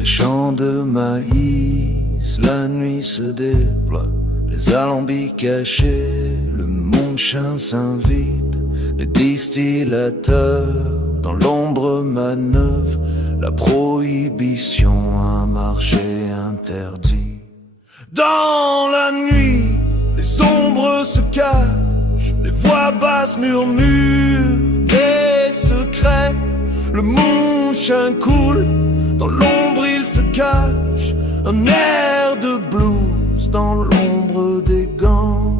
les champs de maïs, la nuit se déploie, les alambics cachés, le moonshine s'invite, les distillateurs dans l'ombre manœuvrent, la prohibition, un marché interdit. Dans la nuit, les ombres se cachent, les voix basses murmurent des secrets, le moonshine coule, dans l'ombre il se cache, un air de blues dans l'ombre des gangs.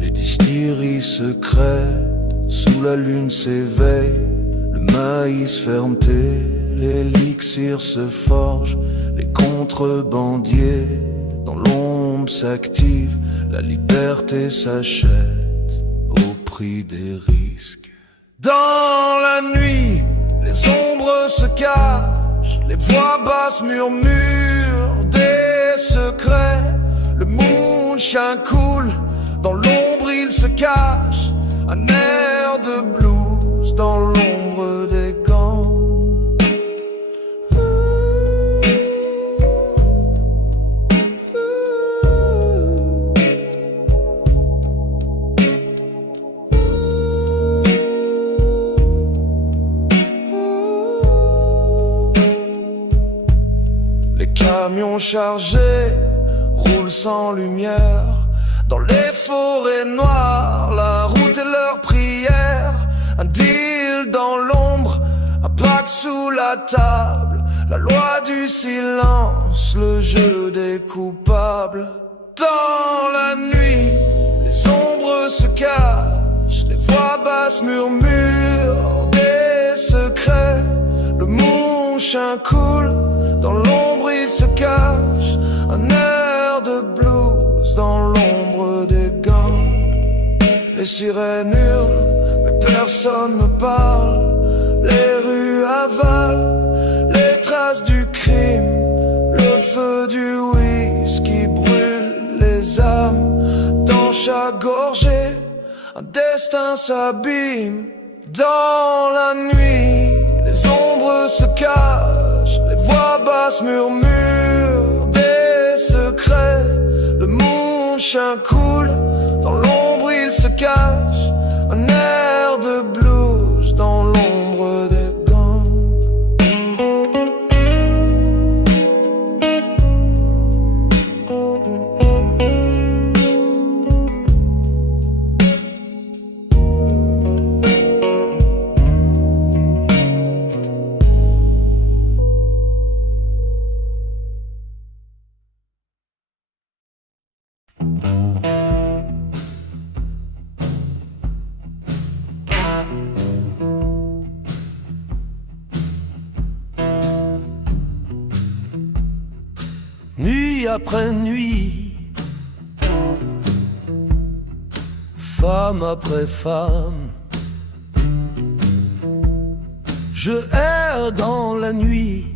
Les distilleries secrètes sous la lune s'éveillent, le maïs fermenté, l'élixir se forge, les contrebandiers dans l'ombre s'activent, la liberté s'achète au prix des risques. Dans la nuit, les ombres se cachent, les voix basses murmurent des secrets, le moonshine coule, dans l'ombre il se cache, un air de blues dans l'ombre des gangs. Les camions chargés roulent sans lumière dans les forêts noires, la route est leur prière, un deal dans l'ombre, un pacte sous la table, la loi du silence, le jeu des coupables. Dans la nuit, les ombres se cachent, les voix basses murmurent des secrets, le moonshine coule, dans l'ombre il se cache, un air de blues dans l'ombre des gangs. Les sirènes hurlent, mais personne ne parle, les rues avalent les traces du crime, le feu du whisky brûle les âmes, dans chaque gorgée un destin s'abîme. Dans la nuit, les ombres se cachent, les voix basses murmurent des secrets, le moonshine coule, dans l'ombre il se cache, un air de blues dans l'ombre des gangs. Nuit après nuit, femme après femme, je erre dans la nuit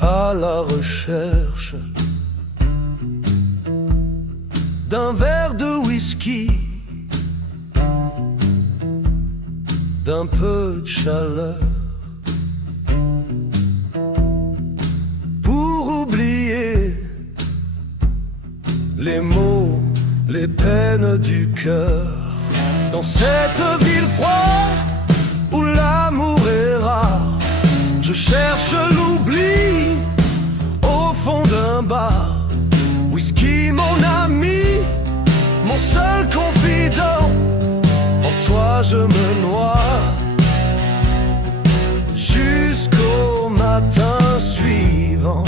à la recherche d'un verre de whisky, d'un peu de chaleur, les mots, les peines du cœur. Dans cette ville froide où l'amour est rare, je cherche l'oubli au fond d'un bar. Whisky mon ami, mon seul confident, en toi je me noie jusqu'au matin suivant.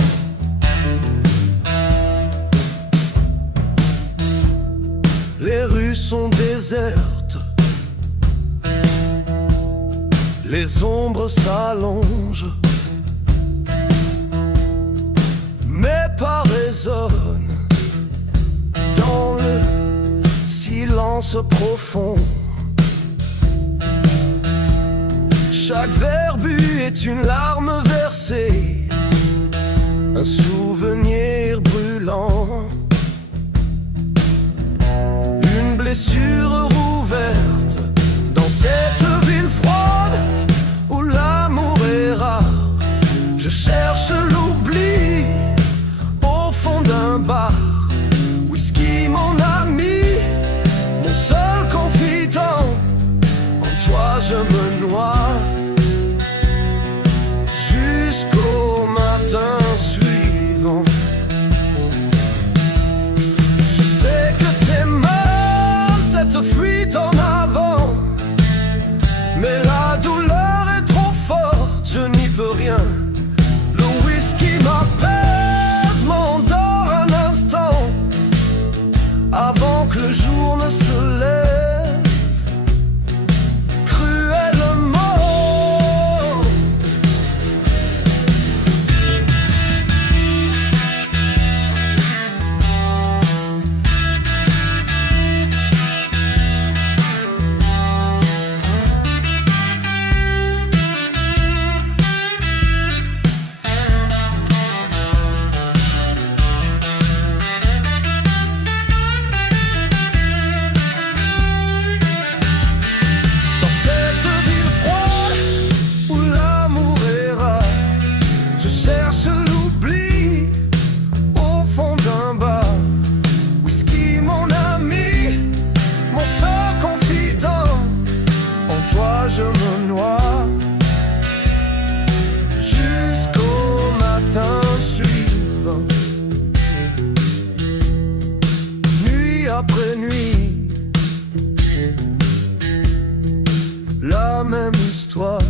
Les rues sont désertes, les ombres s'allongent, mes pas résonnent dans le silence profond. Chaque verre bu est une larme versée, un souvenir brûlant, une blessure rouverte dans cette ville froide où l'amour est rare. Je cherche l'oubli au fond d'un bar. Whisky mon ami, mon seul confident, en toi je me noie jusqu'au matin suivant. Je sais que c'est mal cette fuite en avant, mais la douleur est trop forte, je n'y peux rien. Le whisky m'apaise, m'endort un instant avant que le jour ne se lève cruellement. Je me noie jusqu'au matin suivant. Nuit après nuit, la même histoire,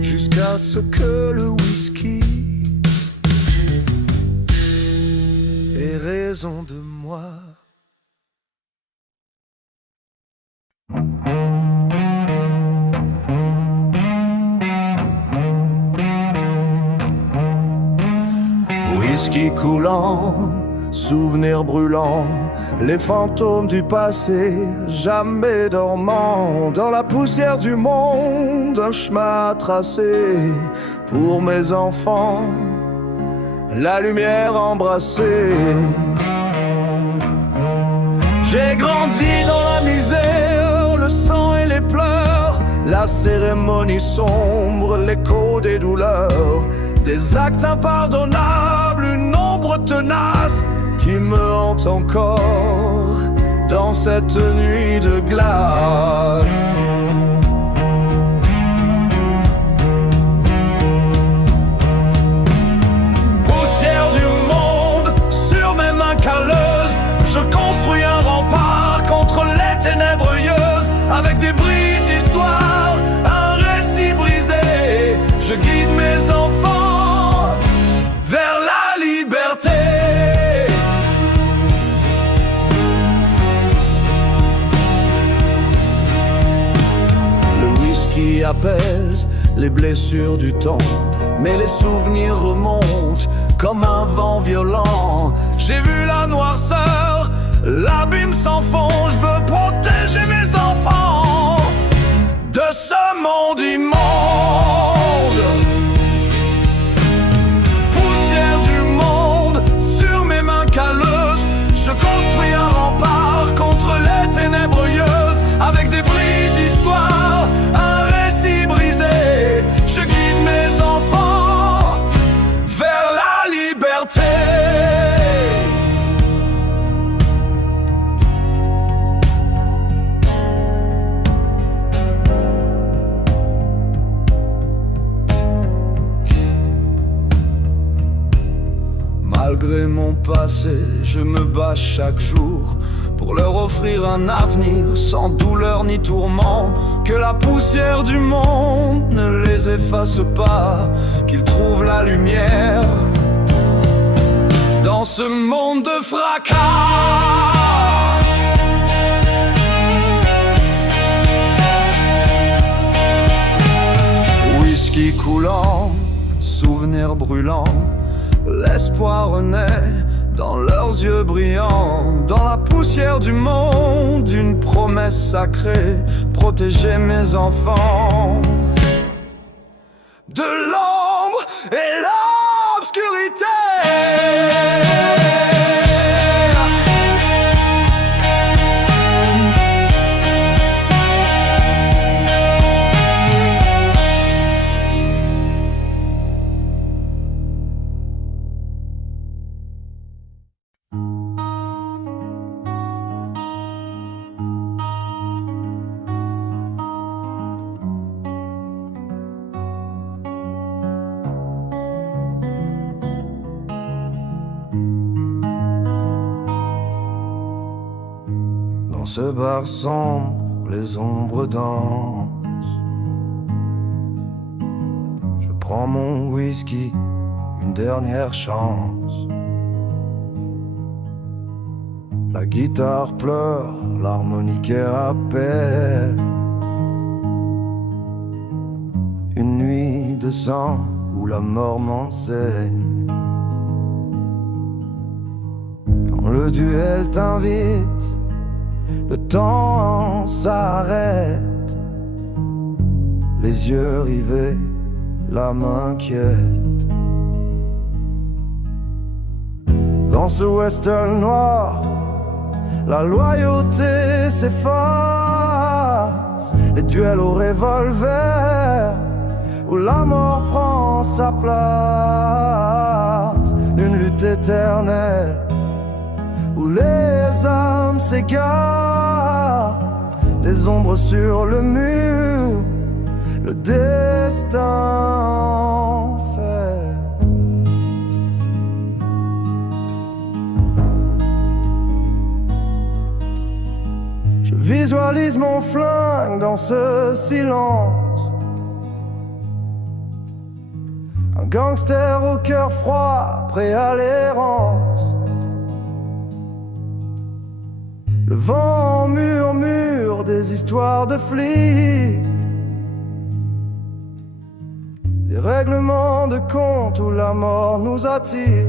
jusqu'à ce que le whisky ait raison de moi. Whisky coulant, souvenirs brûlants, les fantômes du passé, jamais dormants. Dans la poussière du monde, un chemin tracé pour mes enfants, la lumière embrassée. J'ai grandi dans la misère, le sang et les pleurs, la cérémonie sombre, l'écho des douleurs, des actes impardonnables, une ombre tenace qui me hante encore dans cette nuit de glace. Poussière du monde sur mes mains calleuses, je construis un rempart contre les ténébreuses, avec des brides d'histoire, un récit brisé. Je guide mes enfants vers la liberté. Le whisky apaise les blessures du temps, mais les souvenirs remontent comme un vent violent. J'ai vu la noirceur, l'abîme sans fond. Je veux protéger mes enfants de ce monde immonde. Poussière du monde sur mes mains calleuses, je construis un rempart contre les ténébreuses, avec des brides d'histoire, un récit brisé. Je guide mes enfants vers la liberté. Malgré mon passé, je me bats chaque jour pour leur offrir un avenir sans douleur ni tourment. Que la poussière du monde ne les efface pas, qu'ils trouvent la lumière dans ce monde de fracas. Whisky coulant, souvenirs brûlants, l'espoir renaît dans leurs yeux brillants, dans la poussière du monde, une promesse sacrée, protéger mes enfants de l'ombre et l'obscurité. Dans ce bar sombre, les ombres dansent. Je prends mon whisky, une dernière chance. La guitare pleure, l'harmonica appelle. Une nuit de sang où la mort m'enseigne. Quand le duel t'invite, le temps s'arrête, les yeux rivés, l'âme inquiète. Dans ce western noir, la loyauté s'efface, les duels au revolver, où la mort prend sa place. Une lutte éternelle, où les âmes s'égarent, des ombres sur le mur, le destin fait. Je visualise mon flingue dans ce silence, un gangster au cœur froid, prêt à l'errance. Le vent murmure des histoires de flics, des règlements de compte où la mort nous attire.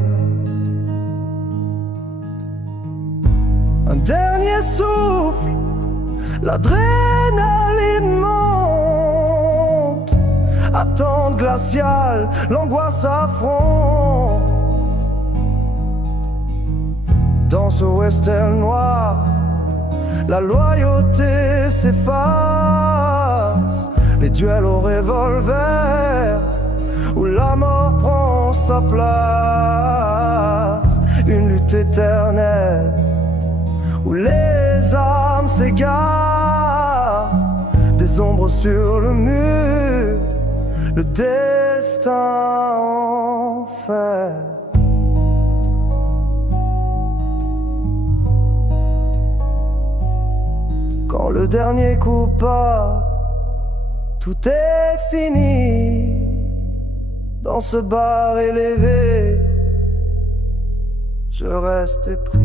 Un dernier souffle, l'adrénaline monte. Attente glaciale, l'angoisse affronte. Dans ce western noir, la loyauté s'efface, les duels au revolver, où la mort prend sa place. Une lutte éternelle, où les âmes s'égarent, des ombres sur le mur, le destin en fait. Quand le dernier coup part, tout est fini. Dans ce bar élevé, je reste épris.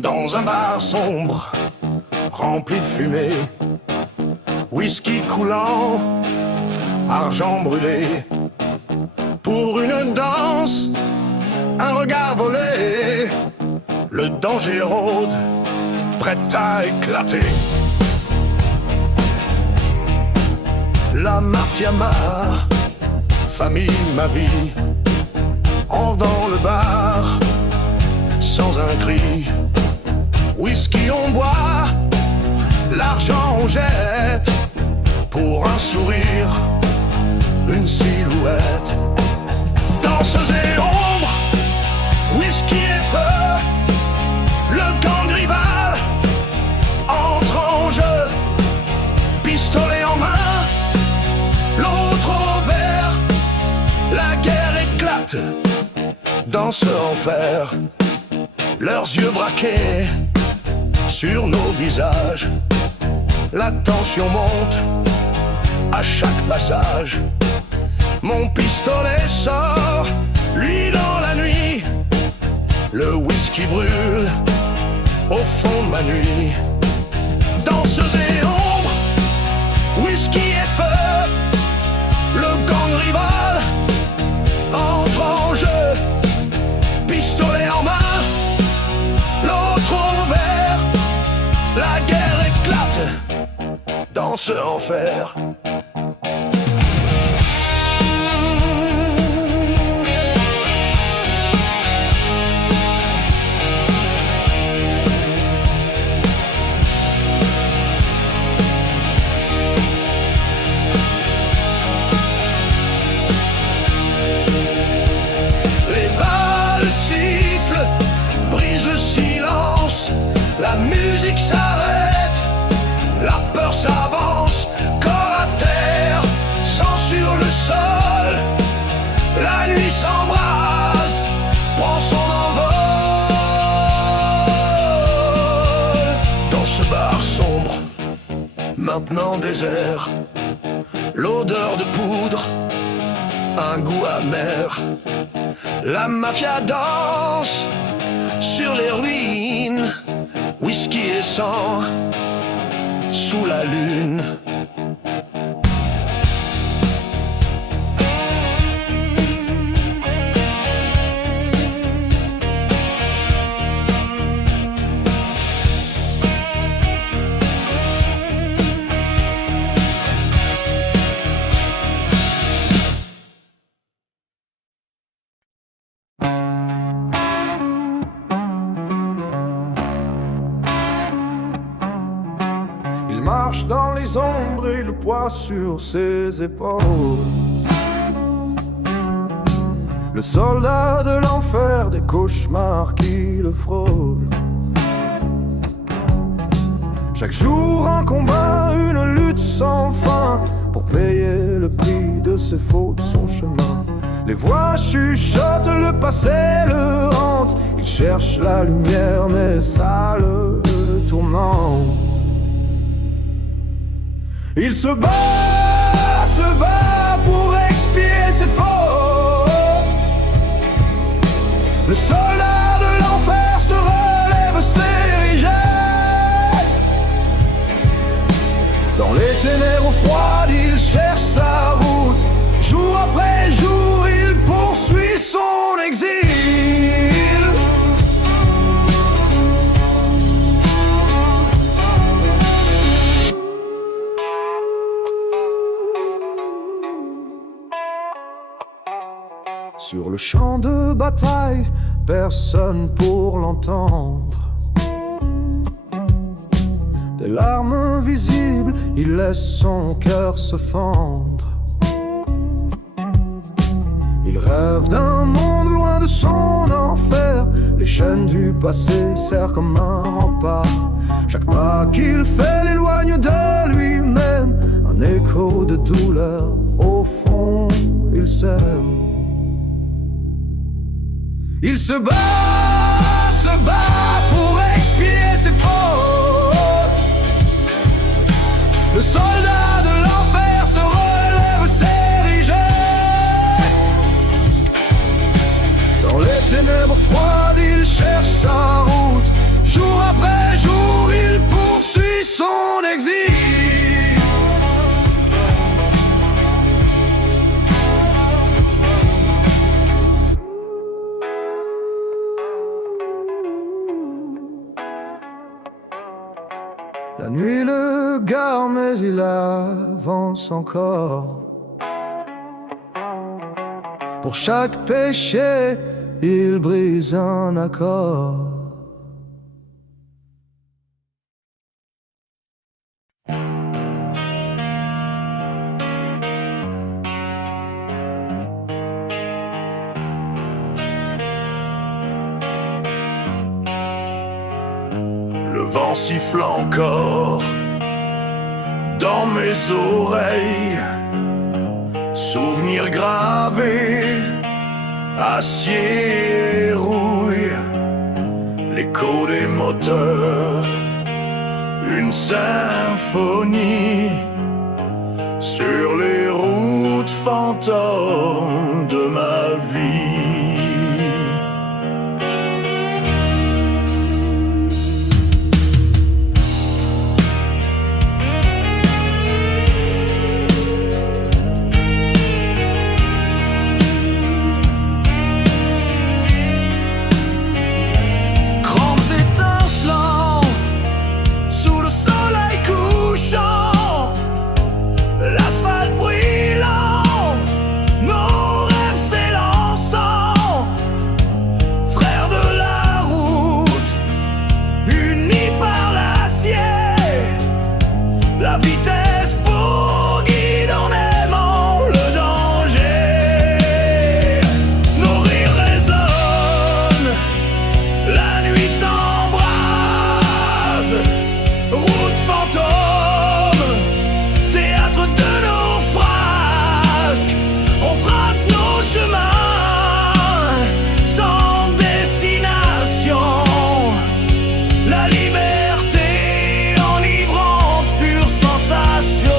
Dans un bar sombre, rempli de fumée, whisky coulant, argent brûlé. Pour une danse, un regard volé, le danger rôde, prêt à éclater. La mafia, ma famille, ma vie, entre dans le bar, sans un cri. Whisky on boit, l'argent on jette, pour un sourire, une silhouette. Danseuse et ombre, whisky et feu, le gang rival entre en jeu, pistolet en main, l'autre au vert, la guerre éclate dans ce enfer. Leurs yeux braqués sur nos visages, la tension monte à chaque passage. Mon pistolet sort, lui dans la nuit, le whisky brûle au fond de ma nuit. Danseuse et ombre, whisky et feu, le gang rival entre en jeu, pistolet en main, l'autre au vert, la guerre éclate dans ce enfer. La musique s'arrête, la peur s'avance, corps à terre, sang sur le sol. La nuit s'embrase, prend son envol. Dans ce bar sombre, maintenant désert, l'odeur de poudre, un goût amer. La mafia danse sur les ruines, whisky et sang sous la lune. Il marche dans les ombres et le poids sur ses épaules. Le soldat de l'enfer, des cauchemars qui le frôlent. Chaque jour un combat, une lutte sans fin, pour payer le prix de ses fautes, son chemin. Les voix chuchotent, le passé le hante. Il cherche la lumière mais ça le tourmente. Il se bat pour expier ses fautes. Le soldat de l'enfer se relève, s'érige. Dans les ténèbres froides, il cherche sa route. Jour après jour, il poursuit son exil. Sur le champ de bataille, personne pour l'entendre. Des larmes invisibles, il laisse son cœur se fendre. Il rêve d'un monde loin de son enfer. Les chaînes du passé serrent comme un rempart. Chaque pas qu'il fait l'éloigne de lui-même. Un écho de douleur, au fond, il s'aime. Il se bat pour expier ses fautes. Le soldat de l'enfer se relève, s'érige. Dans les ténèbres froides, il cherche sa route. Jour La nuit le gare, mais il avance encore. Pour chaque péché, il brise un accord. Le vent siffle encore dans mes oreilles, souvenirs gravés, acier et rouille, l'écho des moteurs, une symphonie sur les routes fantômes de ma vie. La vitesse pour guide en aimant le danger. Nos rires résonnent, la nuit s'embrase. Route fantôme, théâtre de nos frasques. On trace nos chemins sans destination. La liberté enivrante, pure sensation.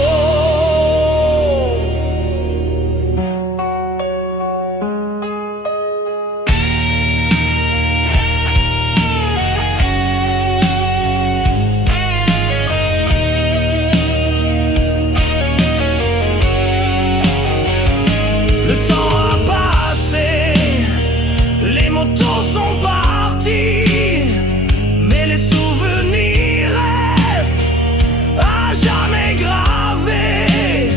Le temps a passé, les motos sont partis, mais les souvenirs restent à jamais gravés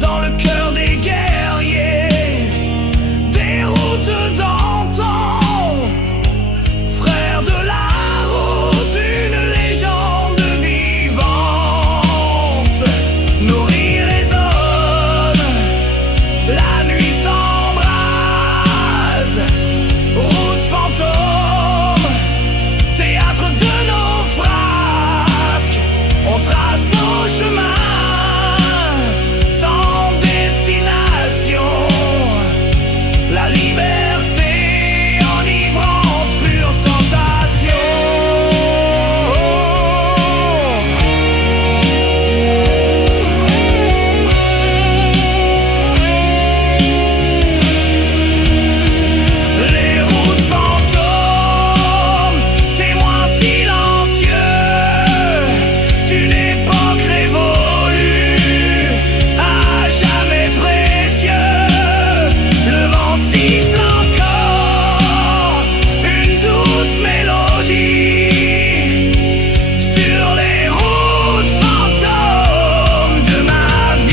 dans le cœur des guerriers, des routes d'antan, frères de la route, une légende vivante. Nos rires résonnent, la nuit s'embrase. Route fantôme, théâtre de nos frasques. On trace nos chemins sans destination. La liberté enivrante, pure sensation. Les routes fantômes, témoins silencieux d'une époque révolue, à jamais précieuse. Le vent siffle encore, une douce mélodie sur les routes fantômes de ma vie.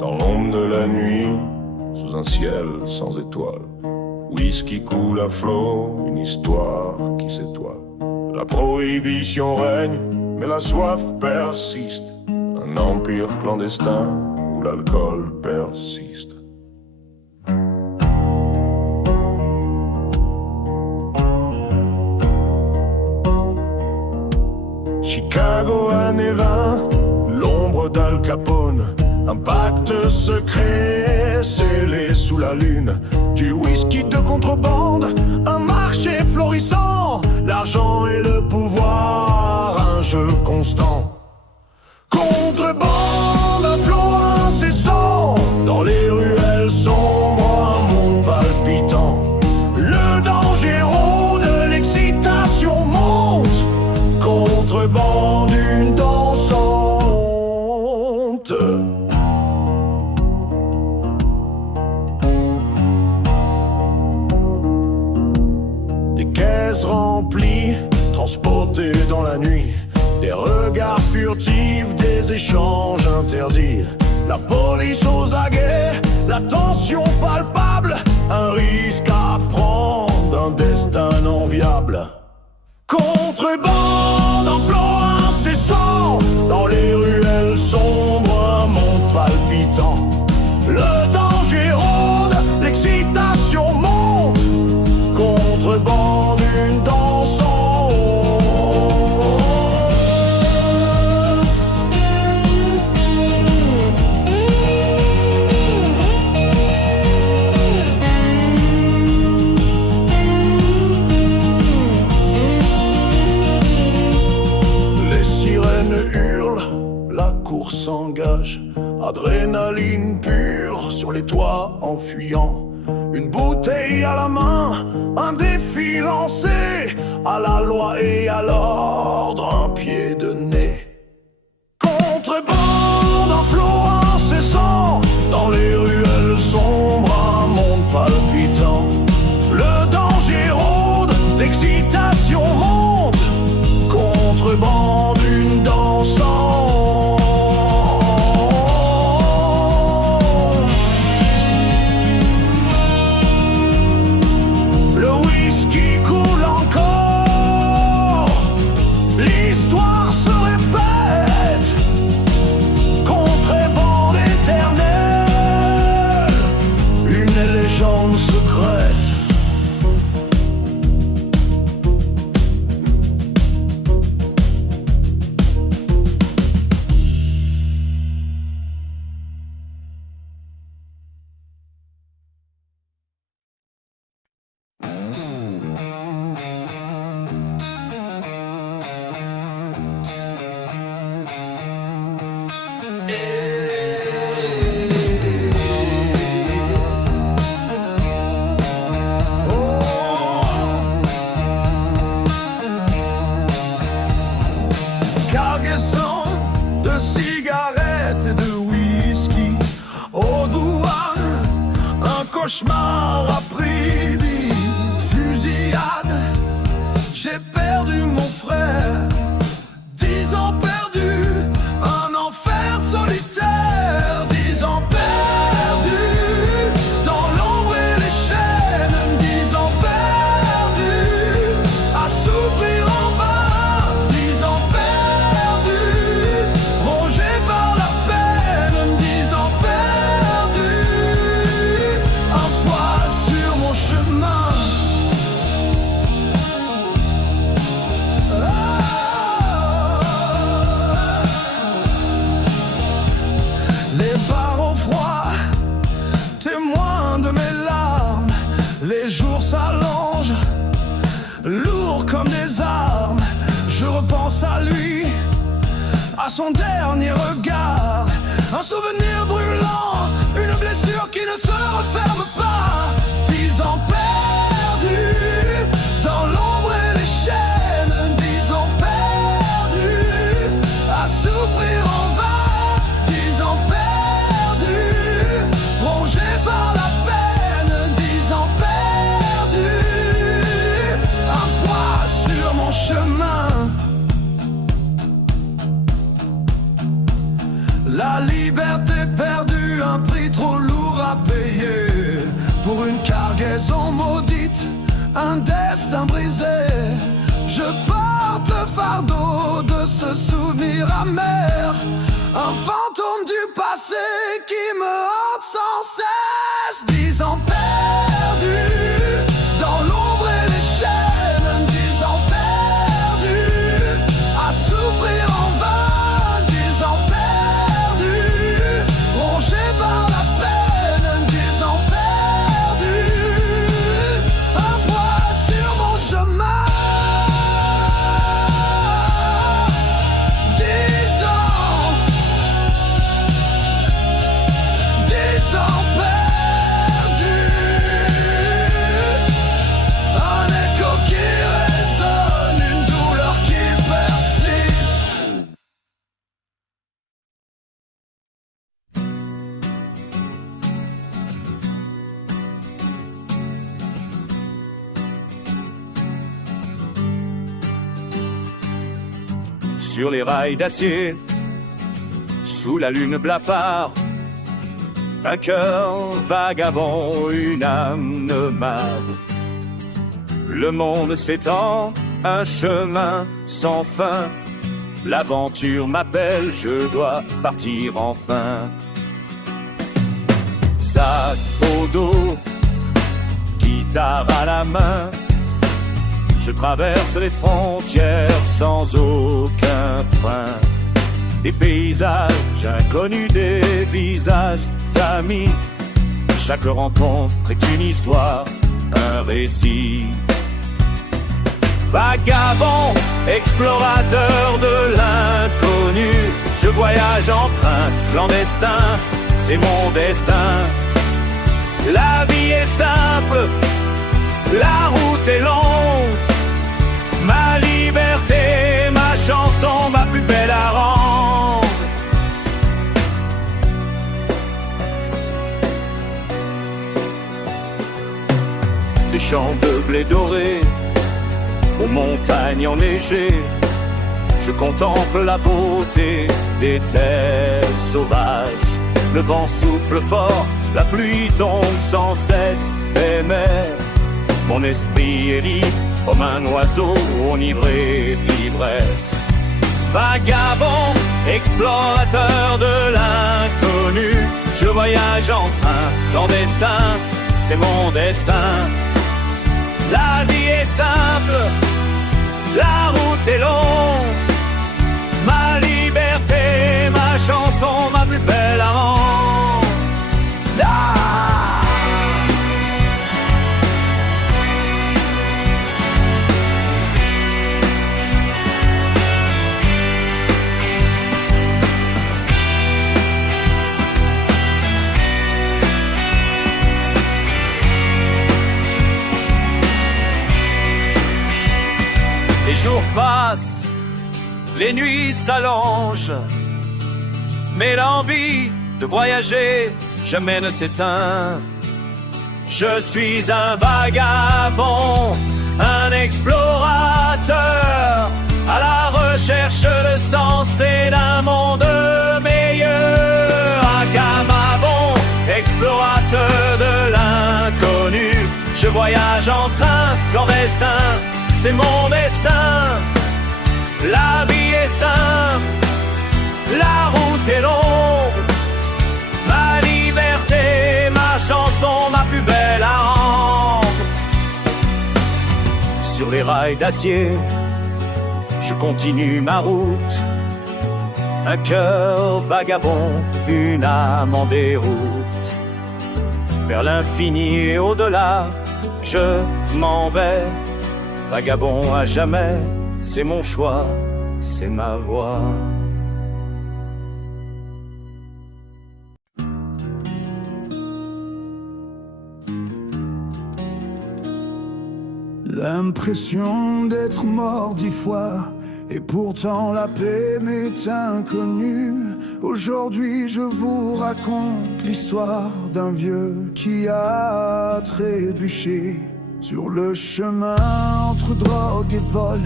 Dans l'ombre de la nuit, sous un ciel sans étoiles, whisky coule à flot, une histoire qui s'étoile. La prohibition règne, mais la soif persiste. Un empire clandestin où l'alcool persiste. Chicago années 20, l'ombre d'Al Capone, un pacte secret scellé sous la lune. Du whisky de contrebande, un marché florissant, l'argent et le pouvoir, un jeu constant. Contrebande. chaises remplies, transportées dans la nuit. Des regards furtifs, des échanges interdits. La police aux aguets, la tension palpable. Un risque à prendre, un destin enviable. Contrebande en flot incessant, dans les ruelles sombres, un monde palpitant. Le danger rôde, l'excitation monte. Contrebande, une danse en s'engage, adrénaline pure sur les toits en fuyant. Une bouteille à la main, un défi lancé, à la loi et à l'ordre, un pied de nez. Contrebande en flot incessant, dans les ruelles sombres, un monde palpitant. Le danger rôde, l'excitation monte. Contrebande, une danse en l'histoire se répète, contrebande éternelle, une légende secrète. Cargaison de cigarettes et de whisky aux douanes, un cauchemar après-midi, fusillade. J'ai perdu mon frère, 10 ans perdus, un enfer solitaire, 10 ans perdus, dans l'ombre et les chaînes, 10 ans perdus, à souffrir en vain, 10 ans perdus, rongés par la peine, 10 ans perdus, un poids sur mon chemin. Les barreaux froids, témoins de mes larmes, les jours s'allongent, lourds comme des armes. Je repense à lui, à son dernier regard, un souvenir brûlant, une blessure qui ne se referme pas. 10 ans perdus, dans l'ombre et les chaînes, 10 ans perdus, à souffrir en vain, 10 ans perdus, rongés par la peine, 10 ans perdus, un poids sur mon chemin. La liberté perdue, un prix trop lourd à payer, pour une cargaison maudite, un destin brisé. Je porte le fardeau de ce souvenir amer, un fantôme du passé qui me hante sans cesse. 10 ans perdus, dans l'ombre et les chaînes, 10 ans perdus, à souffrir en vain, 10 ans perdus, rongés par la peine, 10 ans perdus, un poids sur mon chemin. 10 ans, 10 ans perdus. sur les rails d'acier, sous la lune blafarde, un cœur vagabond, une âme nomade. Le monde s'étend, un chemin sans fin. L'aventure m'appelle, je dois partir enfin. Sac au dos, guitare à la main, je traverse les frontières sans aucun frein. Des paysages inconnus, des visages amis. Chaque rencontre est une histoire, un récit. Vagabond, explorateur de l'inconnu, je voyage en train clandestin, c'est mon destin. La vie est simple, la route est longue. Ma liberté, ma chanson, ma plus belle à rendre. Des champs de blé doré, aux montagnes enneigées, je contemple la beauté des terres sauvages. Le vent souffle fort, la pluie tombe sans cesse, et mais mon esprit est libre comme un oiseau enivré d'ivresse. Vagabond, explorateur de l'inconnu, je voyage en train clandestin, c'est mon destin. La vie est simple, la route est longue. Ma liberté, ma chanson, ma plus belle à rendre. Ah! Les jours passent, les nuits s'allongent, mais l'envie de voyager jamais ne s'éteint. Je suis un vagabond, un explorateur, à la recherche de sens et d'un monde meilleur. Vagabond, explorateur de l'inconnu, je voyage en train clandestin, c'est mon destin. La vie est simple, la route est longue. Ma liberté, ma chanson, ma plus belle à rendre. Sur les rails d'acier, je continue ma route. Un cœur vagabond, une âme en déroute. Vers l'infini et au-delà, je m'en vais. Vagabond à jamais, c'est mon choix, c'est ma voix. L'impression d'être mort 10 fois, et pourtant la paix m'est inconnue. Aujourd'hui je vous raconte l'histoire d'un vieux qui a trébuché sur le chemin entre drogue et vol.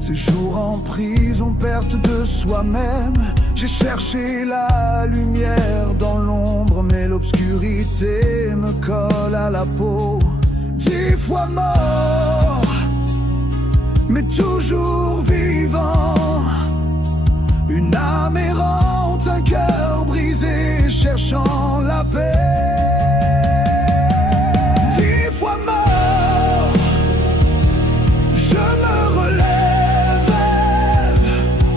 Ces jours en prison, perte de soi-même. J'ai cherché la lumière dans l'ombre, mais l'obscurité me colle à la peau. 10 fois mort, mais toujours vivant. Une âme errante, un cœur brisé, cherchant la paix. 10 fois mort, je me relève.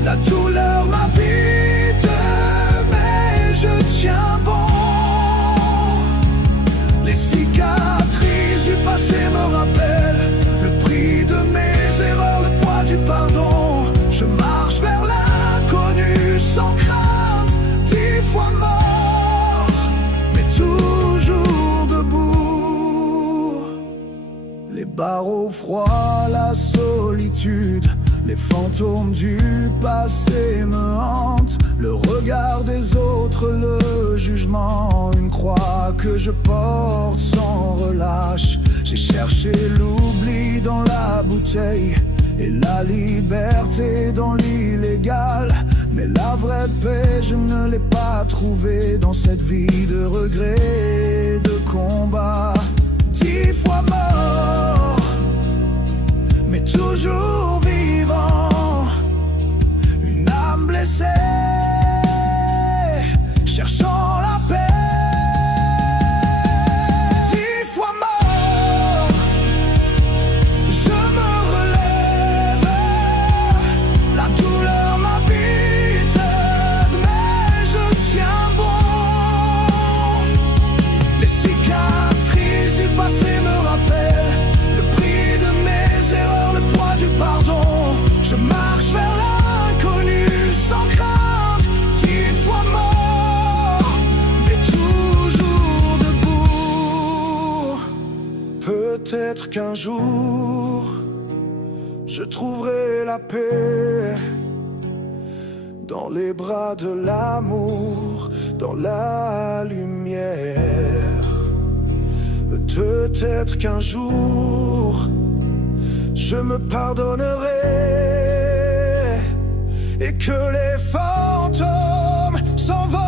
La douleur m'habite, mais je tiens bon. Les cicatrices du passé me rappellent le prix de mes erreurs, le poids du pardon. Je marche vers l'inconnu sans crainte. 10 fois mort, mais toujours debout. Les barreaux froids, la solitude, les fantômes du passé me hantent. Le regard des autres, le jugement, une croix que je porte sans relâche. J'ai cherché l'oubli dans la bouteille et la liberté dans l'illégal. Mais la vraie paix, je ne l'ai pas trouvée dans cette vie de regrets, de combat. 10 fois mort, mais toujours vivant. Une âme blessée, cherchant la paix. 10 fois mort, je me relève. La douleur m'habite, mais je tiens bon. Les cicatrices du passé me rappellent le prix de mes erreurs, le poids du pardon. Je marche vers l'inconnu sans crainte. 10 fois mort, mais toujours debout. Peut-être qu'un jour je trouverai la paix dans les bras de l'amour, dans la lumière. Peut-être qu'un jour je me pardonnerai et que les fantômes s'envoleront.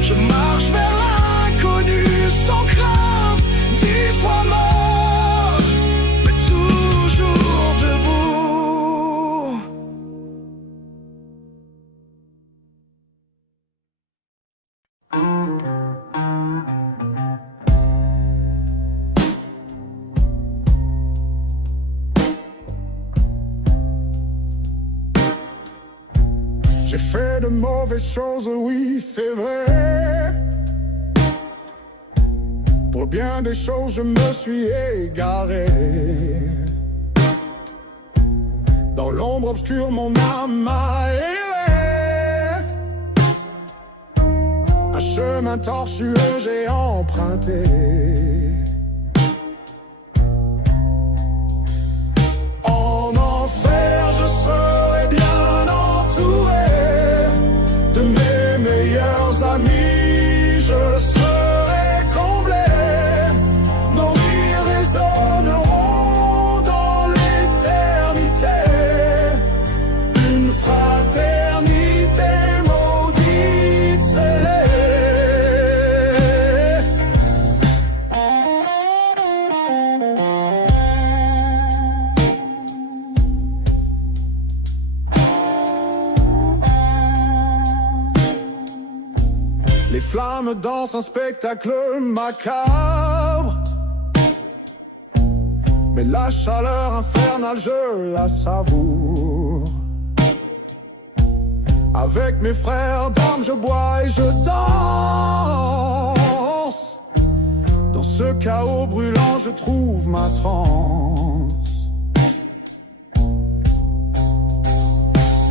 Je marche vers l'inconnu sans crainte. 10 fois mort, mais toujours debout. J'ai fait de mauvaises choses, oui, c'est vrai. Pour bien des choses, je me suis égaré. Dans l'ombre obscure, mon âme m'a erré. Un chemin tortueux, j'ai emprunté. En enfer, je serai bien entouré. De mes meilleurs amis, je serai comblé. Nos rires résonneront dans l'éternité. Une fraternité maudite scellée. Les flammes dansent un spectacle macabre. Mais la chaleur infernale, je la savoure. Avec mes frères d'armes, je bois et je danse. Dans ce chaos brûlant, je trouve ma transe.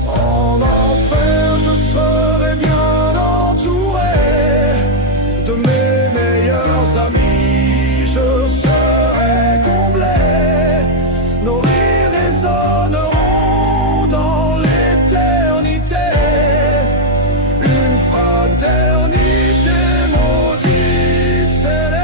En enfer, je serai bien entouré. De mes meilleurs amis, je serai comblé. Nos rires résonneront dans l'éternité. Une fraternité maudite scellée.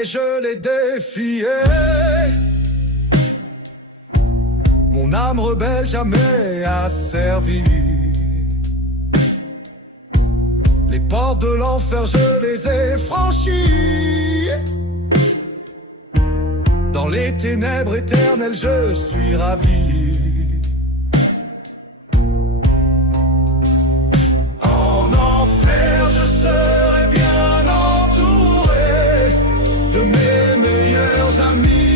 et je l'ai défié. Mon âme rebelle jamais asservie. Les portes de l'enfer je les ai franchies. Dans les ténèbres éternelles je suis ravi. En enfer je serai bien entouré de mes meilleurs amis.